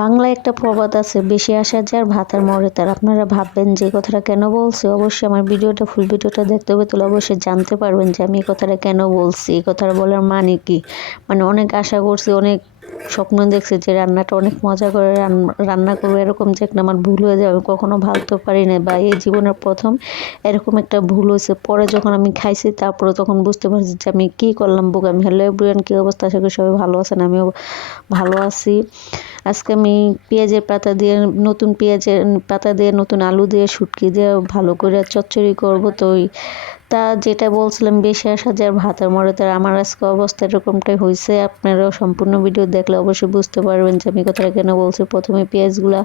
বাংলায় একটা প্রবাদ আছে, বেশি আসা যার ভাতের মরে তার। আপনারা ভাববেন যে এই কথাটা কেন বলছি? অবশ্যই আমার ফুল ভিডিওটা দেখতে হবে, তাহলে অবশ্যই জানতে পারবেন যে আমি এই কথাটা কেন বলছি, এই কথাটা বলার মানে কি। মানে অনেক আশা করছি, অনেক স্বপ্ন দেখছি যে রান্নাটা অনেক মজা করে রান্না করবো, এরকম যে একটা আমার ভুল হয়ে যাবে কখনো ভাবতে পারি না, বা এই জীবনের প্রথম এরকম একটা ভুল হয়েছে। পরে যখন আমি খাইছি তারপরে তখন বুঝতে পারছি যে আমি কি করলাম বোকামি। হ্যালো এভরিওয়ান, কি অবস্থা? আশা করি সবাই ভালো আছেন, আমিও ভালো আছি। আজকে আমি পেঁয়াজের পাতা দিয়ে নতুন আলু দিয়ে শুটকি দিয়ে ভালো করে চচ্চড়ি করব। তো তা যেটা বলছিলাম, বেশি আসা যায় ভাতের মরে তার। আমার আজকে অবস্থা এরকমটাই হয়েছে। আপনারাও সম্পূর্ণ ভিডিও দেখলে অবশ্যই বুঝতে পারবেন যে আমি কথাটা কেন বলছি। প্রথমে পেঁয়াজগুলা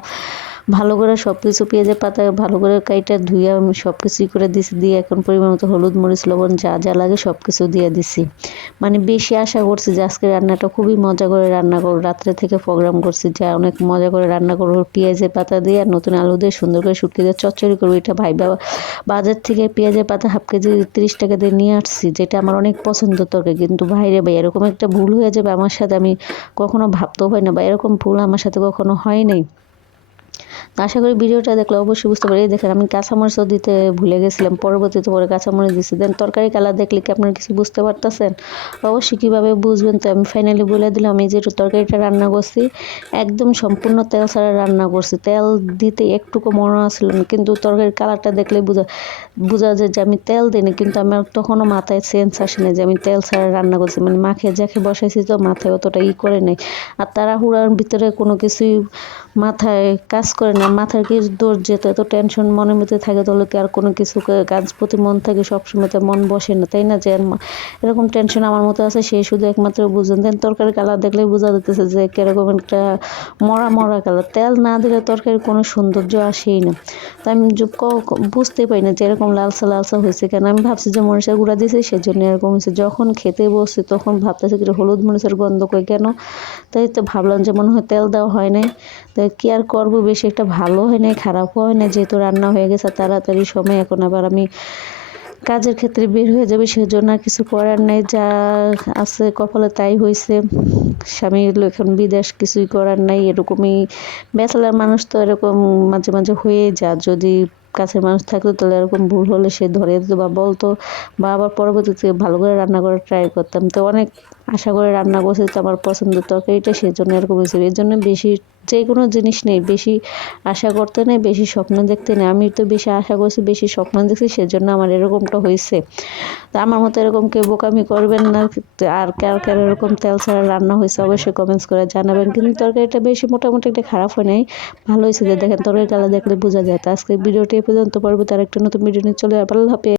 ভালো করে সবকিছু, পেঁয়াজের পাতা ভালো করে কাইটা ধুয়ে আমি সব কিছুই করে দিছি, দিয়ে এখন পরিমাণ মতো হলুদ মরিচ লবণ যা যা লাগে সব কিছু দিয়ে দিছি। মানে বেশি আশা করছি যে আজকে রান্নাটা খুবই মজা করে রান্না করবো। রাত্রে থেকে প্রোগ্রাম করছি যে অনেক মজা করে রান্না করবো, পেঁয়াজের পাতা দিয়ে আর নতুন আলু দিয়ে সুন্দর করে শুটকি দিয়ে চচ্চড়ি করবো। এটা ভাইবা বাজার থেকে পেঁয়াজের পাতা হাফ কেজি 30 টাকা দিয়ে নিয়ে আসছি, যেটা আমার অনেক পছন্দ তরকারি। কিন্তু ভাইরে ভাই, এরকম একটা ভুল হয়ে যাবে আমার সাথে, আমি কখনো ভাবতেও পারি না, বা এরকম ভুল আমার সাথে কখনো হয় নাই। তো আশা করি ভিডিওটা দেখলে অবশ্যই বুঝতে পারি। দেখেন আমি কাঁচামরিচও দিতে ভুলে গেছিলাম, পরবর্তীতে পরে কাঁচামরিচ দিচ্ছি। দেন তরকারি কালার দেখলে কি আপনারা কিছু বুঝতে পারতেছেন? অবশ্যই কীভাবে বুঝবেন, তো আমি ফাইনালি বলে দিলাম। আমি যে তরকারিটা রান্না করছি একদম সম্পূর্ণ তেল ছাড়া রান্না করছি, তেল দিতে একটুকু মনে আসলো না, কিন্তু তরকারির কালারটা দেখলে বোঝা যায় যে আমি তেল দিইনি। কিন্তু আমার তখনও মাথায় সেন্স আসে না যে আমি তেল ছাড়া রান্না করছি। মানে মাখে যাকে বসাইছি তো মাথায় অতটা করে নেই। আর তাড়াহুড়ার ভিতরে কোনো কিছুই মাথায় কাজ করে না। মাথার কি দৌড় যেত, এত টেনশন মনের মধ্যে থাকে, তাহলে কি আর কোনো কিছু কাজ প্রতি মন থাকে সবসময়, তো মন বসে না, তাই না? যে এরকম টেনশন আমার মতো আছে, সেই শুধু একমাত্র বুঝেন। দেন তরকারি কালার দেখলেই বোঝা যেতেছে যে কিরকম একটা মরা মরা কালার। তেল না দিলে তরকারির কোনো সৌন্দর্য আসেই না। তো আমি বুঝতে পারি না যে এরকম লালসা লালসা হয়েছে কেন। আমি ভাবছি যে মরিচের গুঁড়া দিয়েছি সেজন্য এরকম হয়েছে। যখন খেতে বসছি তখন ভাবতেছি কি হলুদ মরিচের গন্ধ কই কেন। তাই তো ভাবলাম যে মনে হয় তেল দেওয়া হয় নাই। তো কি আর করবো, বেশি একটা ভালো হয় নাই খারাপও হয় না, যেহেতু রান্না হয়ে গেছে তাড়াতাড়ি সময়। এখন আবার আমি কাজের ক্ষেত্রে বের হয়ে যাবে, সেজন্য আর কিছু করার নাই। যা আছে কপালে তাই হয়েছে। স্বামী এখন বিদেশ, কিছুই করার নাই। এরকমই ব্যাচেলার মানুষ তো এরকম মাঝে মাঝে হয়ে যা। যদি কাছের মানুষ থাকতো তাহলে এরকম ভুল হলে সে ধরে দিত বা বলতো, বা আবার পরবর্তীতে ভালো করে রান্না করার ট্রাই করতাম। তো অনেক আশা করে রান্না করছি, তো আমার পছন্দের তরকারিটা, সেজন্য এরকম হয়েছে। এর জন্য বেশি যে কোনো জিনিস নেই বেশি আশা করতে নেই, বেশি স্বপ্ন দেখতে নেই। আমি তো বেশি আশা করছি, বেশি স্বপ্ন দেখছি, সেজন্য আমার এরকমটা হয়েছে। তো আমার মতো এরকম কেউ বোকামি করবেন না। আর কার কার এরকম তেল ছাড়া রান্না হয়েছে অবশ্যই কমেন্টস করে জানাবেন। কিন্তু তরকারিটা বেশি মোটামুটি একটা খারাপ হয় নাই, ভালো হয়েছে। যে দেখেন তরকারি কালার দেখলে বোঝা যায়। তো আজকে ভিডিওটি এ পর্যন্ত, পরবর্তী আরেকটা নতুন ভিডিও নিয়ে চলে যাবে। আল্লাহ হাফেজ।